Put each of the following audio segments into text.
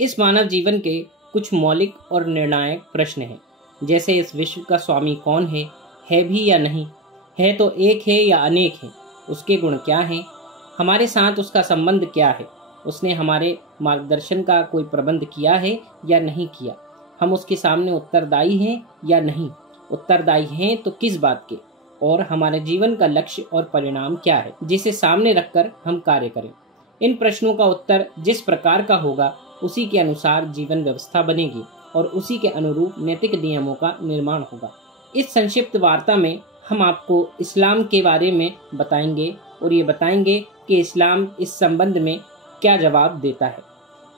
इस मानव जीवन के कुछ मौलिक और निर्णायक प्रश्न हैं, जैसे इस विश्व का स्वामी कौन है भी या नहीं, है तो एक है या अनेक है, उसके गुण क्या हैं, हमारे साथ उसका संबंध क्या है, उसने हमारे मार्गदर्शन का कोई प्रबंध किया है या नहीं किया, हम उसके सामने उत्तरदायी हैं या नहीं, उत्तरदायी हैं तो किस बात के, और हमारे जीवन का लक्ष्य और परिणाम क्या है जिसे सामने रखकर हम कार्य करें। इन प्रश्नों का उत्तर जिस प्रकार का होगा उसी के अनुसार जीवन व्यवस्था बनेगी और उसी के अनुरूप नैतिक नियमों का निर्माण होगा। इस संक्षिप्त वार्ता में हम आपको इस्लाम के बारे में बताएंगे और ये बताएंगे कि इस्लाम इस संबंध में क्या जवाब देता है।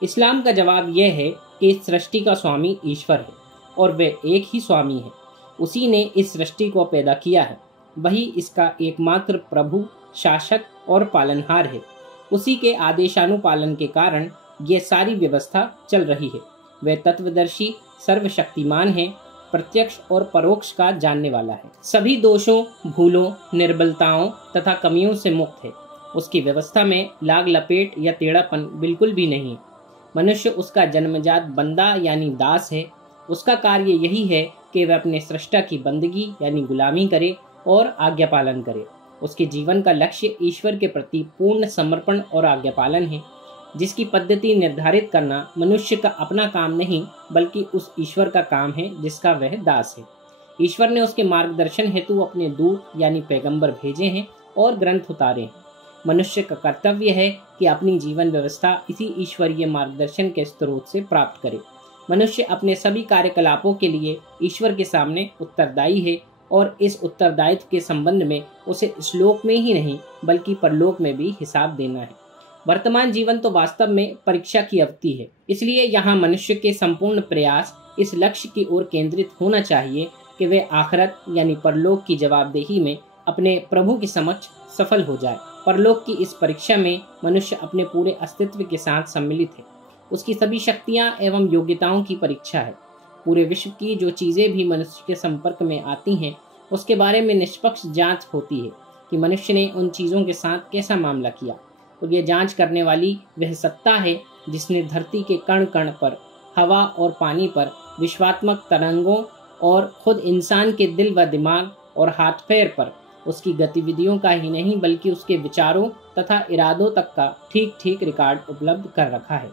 इस्लाम का जवाब यह है कि इस सृष्टि का स्वामी ईश्वर है और वह एक ही स्वामी है। उसी ने इस सृष्टि को पैदा किया है, वही इसका एकमात्र प्रभु, शासक और पालनहार है। उसी के आदेशानुपालन के कारण ये सारी व्यवस्था चल रही है। वह तत्वदर्शी, सर्वशक्तिमान है, प्रत्यक्ष और परोक्ष का जानने वाला है, सभी दोषों, भूलों, निर्बलताओं तथा कमियों से मुक्त है। उसकी व्यवस्था में लाग लपेट या टेढ़ापन बिल्कुल भी नहीं है। मनुष्य उसका जन्मजात बंदा यानी दास है। उसका कार्य यही है कि वह अपने सृष्टा की बंदगी यानी गुलामी करे और आज्ञा पालन करे। उसके जीवन का लक्ष्य ईश्वर के प्रति पूर्ण समर्पण और आज्ञा पालन है, जिसकी पद्धति निर्धारित करना मनुष्य का अपना काम नहीं बल्कि उस ईश्वर का काम है जिसका वह दास है। ईश्वर ने उसके मार्गदर्शन हेतु अपने दूत यानी पैगंबर भेजे हैं और ग्रंथ उतारे हैं। मनुष्य का कर्तव्य है कि अपनी जीवन व्यवस्था इसी ईश्वरीय मार्गदर्शन के स्रोत से प्राप्त करे। मनुष्य अपने सभी कार्यकलापों के लिए ईश्वर के सामने उत्तरदायी है और इस उत्तरदायित्व के संबंध में उसे इस लोक में ही नहीं बल्कि परलोक में भी हिसाब देना है। वर्तमान जीवन तो वास्तव में परीक्षा की अवधि है, इसलिए यहाँ मनुष्य के संपूर्ण प्रयास इस लक्ष्य की ओर केंद्रित होना चाहिए कि वे आखिरत यानी परलोक की जवाबदेही में अपने प्रभु के समक्ष सफल हो जाए। परलोक की इस परीक्षा में मनुष्य अपने पूरे अस्तित्व के साथ सम्मिलित है। उसकी सभी शक्तियाँ एवं योग्यताओं की परीक्षा है। पूरे विश्व की जो चीजें भी मनुष्य के संपर्क में आती हैं, उसके बारे में निष्पक्ष जांच होती है कि मनुष्य ने उन चीजों के साथ कैसा मामला किया। और ये जांच करने वाली वह सत्ता है जिसने धरती के कण कण पर, हवा और पानी पर, विश्वात्मक तरंगों और खुद इंसान के दिल व दिमाग और हाथ पैर पर उसकी गतिविधियों का ही नहीं बल्कि उसके विचारों तथा इरादों तक का ठीक ठीक रिकॉर्ड उपलब्ध कर रखा है।